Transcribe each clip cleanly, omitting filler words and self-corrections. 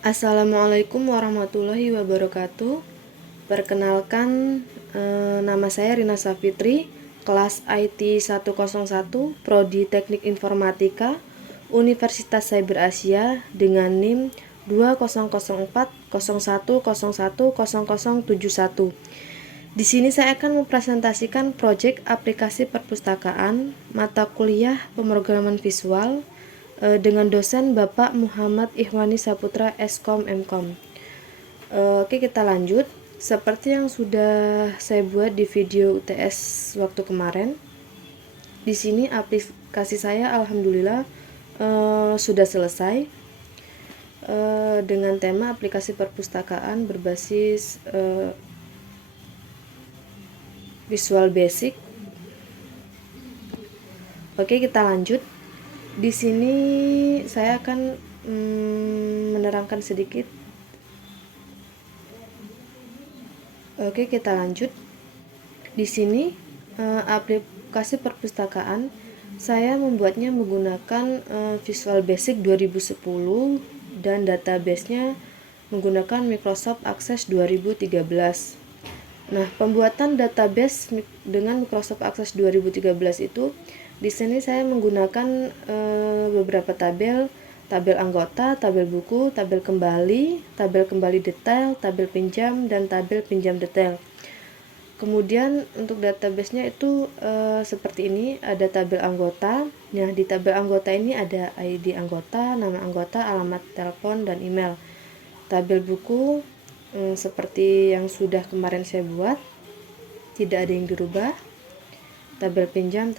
Assalamualaikum warahmatullahi wabarakatuh. Perkenalkan, nama saya Rina Safitri, kelas IT 101, Prodi Teknik Informatika, Universitas Cyber Asia dengan NIM 200401010071. Di sini saya akan mempresentasikan proyek aplikasi perpustakaan mata kuliah pemrograman visual dengan dosen Bapak Muhammad Ihwani Saputra Skom Mkom. Oke, kita lanjut. Seperti yang sudah saya buat di video UTS waktu kemarin, di sini aplikasi saya alhamdulillah sudah selesai dengan tema aplikasi perpustakaan berbasis Visual Basic. Oke, kita lanjut. Di sini saya akan menerangkan sedikit. Oke, kita lanjut. Di sini aplikasi perpustakaan saya membuatnya menggunakan Visual Basic 2010 dan database-nya menggunakan Microsoft Access 2013. Nah, pembuatan database dengan Microsoft Access 2013 itu di sini saya menggunakan beberapa tabel anggota, tabel buku, tabel kembali detail, tabel pinjam, dan tabel pinjam detail. Kemudian untuk database-nya itu seperti ini, ada tabel anggota. Nah, di tabel anggota ini ada ID anggota, nama anggota, alamat telepon, dan email. Tabel buku seperti yang sudah kemarin saya buat, tidak ada yang dirubah. Tabel pinjam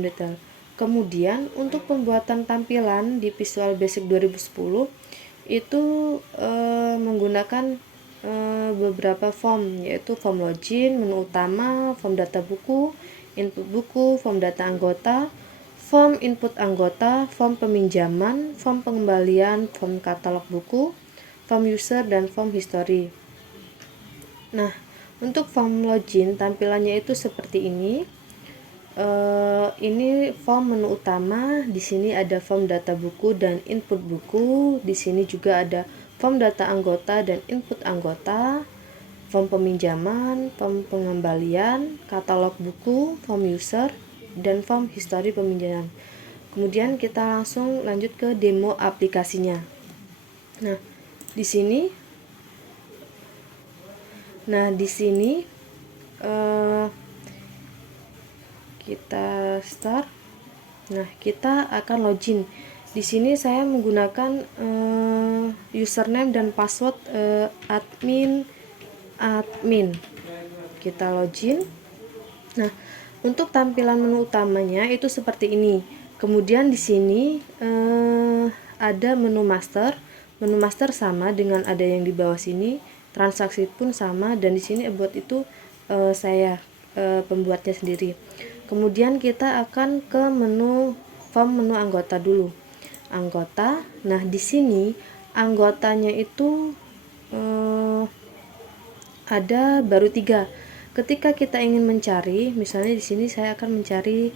detail. Kemudian untuk pembuatan tampilan di Visual Basic 2010 itu menggunakan beberapa form, yaitu form login, menu utama, form data buku, input buku, form data anggota, form input anggota, form peminjaman, form pengembalian, form katalog buku, form user, dan form history. Nah, untuk form login tampilannya itu seperti ini. Ini form menu utama. Di sini ada form data buku dan input buku. Di sini juga ada form data anggota dan input anggota, form peminjaman, form pengembalian, katalog buku, form user, dan form history peminjaman. Kemudian kita langsung lanjut ke demo aplikasinya. Nah, di sini kita start. Nah, kita akan login. Di sini saya menggunakan username dan password admin. Kita login. Nah, untuk tampilan menu utamanya itu seperti ini. Kemudian di sini ada menu master. Menu master sama dengan ada yang di bawah sini. Transaksi pun sama, dan di sini about itu saya pembuatnya sendiri. Kemudian kita akan ke form menu anggota dulu. Anggota. Nah, di sini anggotanya itu ada baru 3. Ketika kita ingin mencari, misalnya di sini saya akan mencari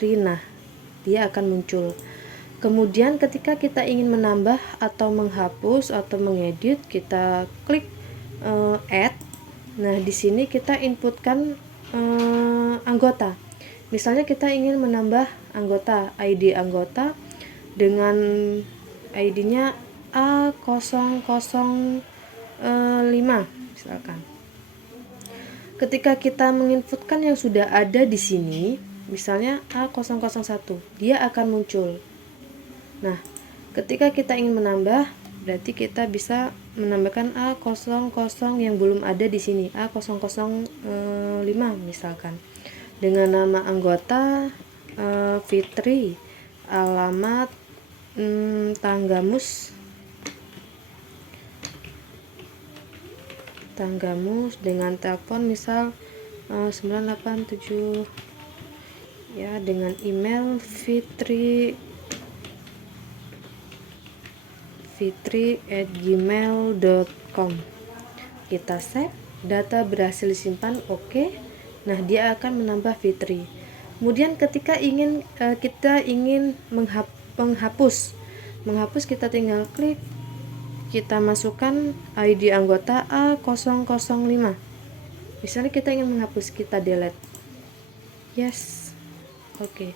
Rina, dia akan muncul. Kemudian ketika kita ingin menambah atau menghapus atau mengedit, kita klik add. Nah, di sini kita inputkan anggota. Misalnya kita ingin menambah anggota, ID anggota dengan ID-nya A005 misalkan. Ketika kita menginputkan yang sudah ada di sini, misalnya A001, dia akan muncul. Nah, ketika kita ingin menambah, berarti kita bisa menambahkan A00 yang belum ada di sini, A005 misalkan. Dengan nama anggota Fitri, alamat Tanggamus dengan telepon misal 987, ya, dengan email fitri@gmail.com. Kita save, data berhasil disimpan, oke. Nah, dia akan menambah Fitri. Kemudian ketika kita ingin menghapus, kita tinggal klik kita masukkan ID anggota A005. Misalnya kita ingin menghapus, kita delete. Yes. Oke.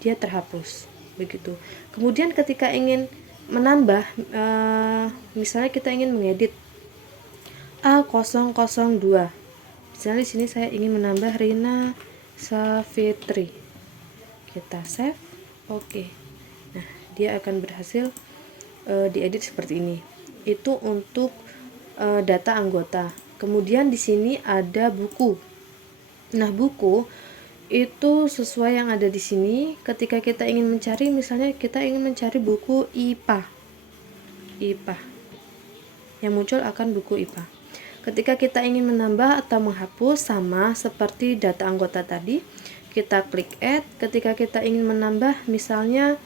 Dia terhapus. Begitu. Kemudian ketika ingin menambah, misalnya kita ingin mengedit A002. Misalnya di sini saya ingin menambah Rina Savitri. Kita save. Oke. Nah, dia akan berhasil diedit seperti ini. Itu untuk data anggota. Kemudian di sini ada buku. Nah, buku itu sesuai yang ada di sini. Ketika kita ingin mencari, misalnya kita ingin mencari buku IPA, yang muncul akan buku IPA. Ketika kita ingin menambah atau menghapus, sama seperti data anggota tadi, kita klik add. Ketika kita ingin menambah, misalnya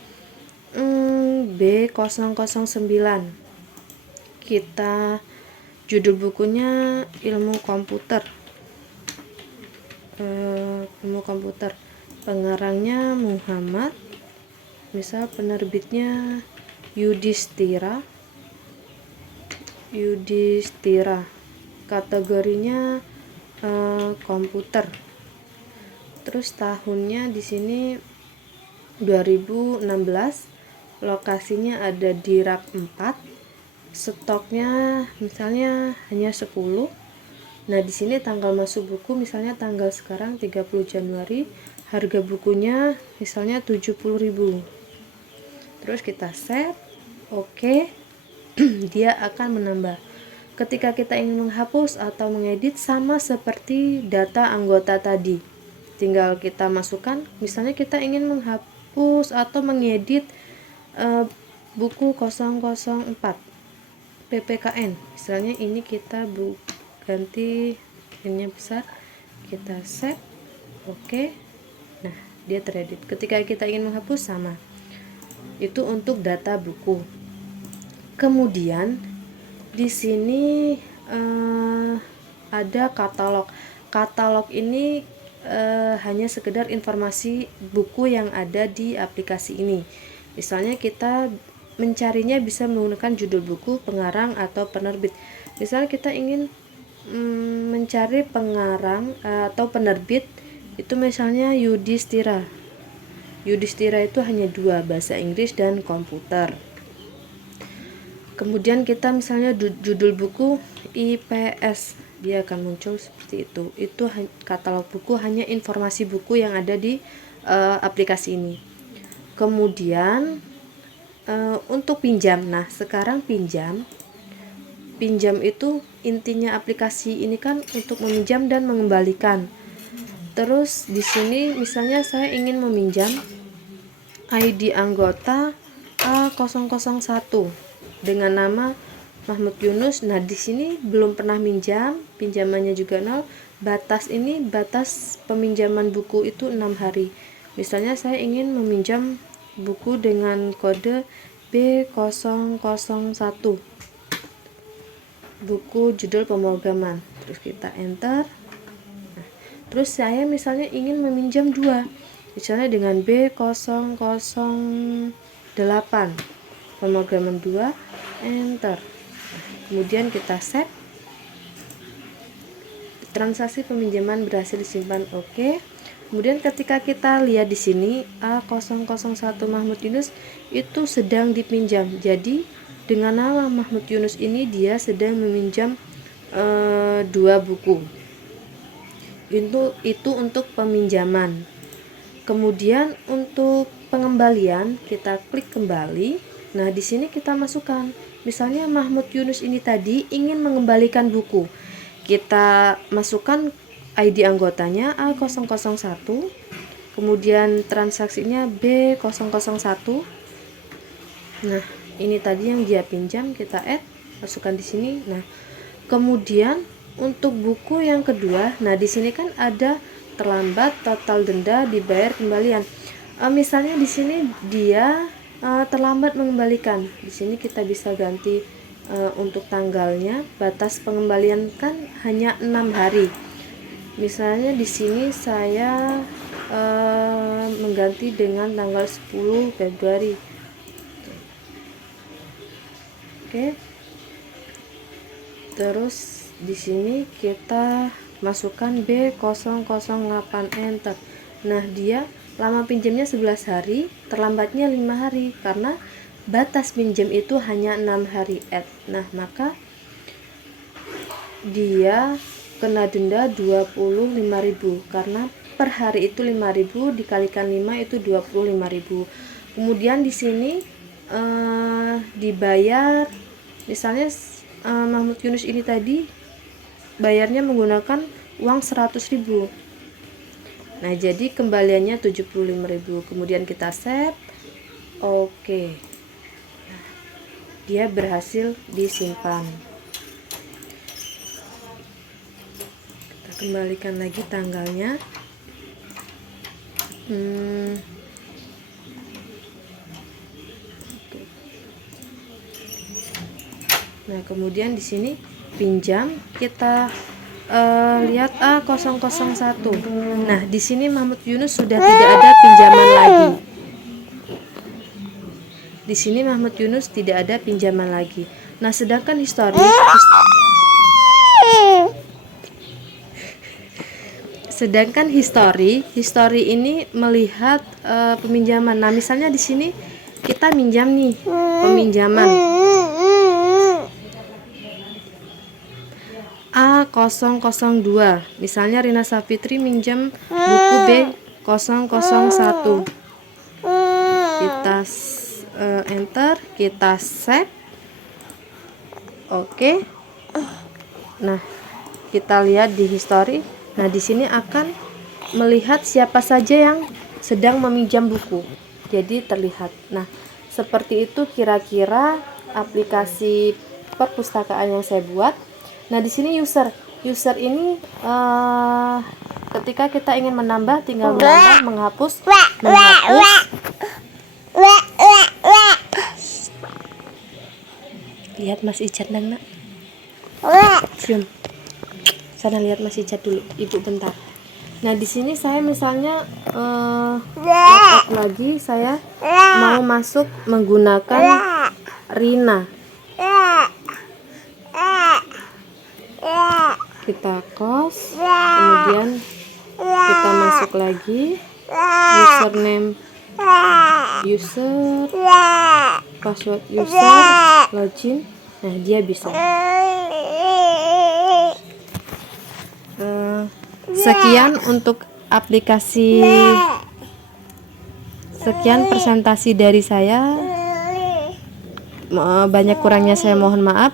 B009, kita judul bukunya ilmu komputer, pengarangnya Muhammad, misal penerbitnya Yudhistira, kategorinya komputer, terus tahunnya di sini 2016, lokasinya ada di rak 4, stoknya misalnya hanya 10. Nah, di sini tanggal masuk buku misalnya tanggal sekarang 30 Januari, harga bukunya misalnya 70.000. Terus kita save. Oke. Dia akan menambah. Ketika kita ingin menghapus atau mengedit, sama seperti data anggota tadi. Tinggal kita masukkan, misalnya kita ingin menghapus atau mengedit buku 004 PPKN. Misalnya ini kita ganti ini besar, kita save. Oke. Nah, dia teredit. Ketika kita ingin menghapus, sama. Itu untuk data buku. Kemudian di sini ada katalog. Katalog ini hanya sekedar informasi buku yang ada di aplikasi ini. Misalnya kita mencarinya bisa menggunakan judul buku, pengarang, atau penerbit. Misalnya kita ingin mencari pengarang atau penerbit, itu misalnya Yudhistira. Yudhistira itu hanya 2, bahasa Inggris dan komputer. Kemudian kita misalnya judul buku IPS, dia akan muncul seperti itu. Itu katalog buku, hanya informasi buku yang ada di aplikasi ini. Kemudian untuk pinjam. Nah, sekarang pinjam itu intinya aplikasi ini kan untuk meminjam dan mengembalikan. Terus di sini misalnya saya ingin meminjam ID anggota A001 dengan nama Mahmud Yunus. Nah, di sini belum pernah minjam, pinjamannya juga 0. Batas peminjaman buku itu 6 hari. Misalnya saya ingin meminjam buku dengan kode B001, buku judul pemrograman. Terus kita enter. Nah, terus saya misalnya ingin meminjam 2, misalnya dengan B008, pemrograman 2, enter. Kemudian kita save. Transaksi peminjaman berhasil disimpan. Oke. Kemudian ketika kita lihat di sini A001 Mahmud Yunus itu sedang dipinjam. Jadi dengan nama Mahmud Yunus ini dia sedang meminjam 2 buku. Itu untuk peminjaman. Kemudian untuk pengembalian kita klik kembali. Nah, di sini kita masukkan. Misalnya Mahmud Yunus ini tadi ingin mengembalikan buku. Kita masukkan ID anggotanya A001. Kemudian transaksinya B001. Nah, ini tadi yang dia pinjam, kita add, masukkan di sini. Nah, kemudian untuk buku yang kedua, nah di sini kan ada terlambat, total denda, dibayar kembalian. Misalnya di sini dia terlambat mengembalikan. Di sini kita bisa ganti untuk tanggalnya. Batas pengembalian kan hanya 6 hari. Misalnya di sini saya mengganti dengan tanggal 10 Februari. Oke. Terus di sini kita masukkan B008, enter. Nah, dia lama pinjamnya 11 hari, terlambatnya 5 hari karena batas pinjam itu hanya 6 hari add. Nah, maka dia kena denda 25.000 karena per hari itu 5.000 dikalikan 5 itu 25.000. Kemudian di sini dibayar misalnya Mahmud Yunus ini tadi bayarnya menggunakan uang 100.000. Nah, jadi kembaliannya 75.000. Kemudian kita set oke. Nah, dia berhasil disimpan. Kita kembalikan lagi tanggalnya. Nah, kemudian di sini pinjam, kita lihat A001. Nah, di sini Mahmud Yunus sudah tidak ada pinjaman lagi. Di sini Mahmud Yunus tidak ada pinjaman lagi. Nah, sedangkan histori ini melihat peminjaman. Nah, misalnya di sini kita minjam nih, peminjaman A002. Misalnya Rina Safitri minjam buku B001. Kita enter, kita save. Oke. Nah, kita lihat di history. Nah, di sini akan melihat siapa saja yang sedang meminjam buku. Jadi terlihat. Nah, seperti itu kira-kira aplikasi perpustakaan yang saya buat. Nah, di sini user ini ketika kita ingin menambah, tinggal menambah, menghapus. Lihat Mas Icat nak. Cium. Sana lihat Mas Icat dulu, Ibu bentar. Nah, di sini saya misalnya log lagi, saya mau masuk menggunakan Rina. Kita close, kemudian kita masuk lagi, username user, password user, login. Nah, dia bisa. Sekian untuk aplikasi. Sekian presentasi dari saya. Banyak kurangnya saya mohon maaf.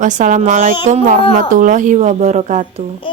Wassalamualaikum warahmatullahi wabarakatuh.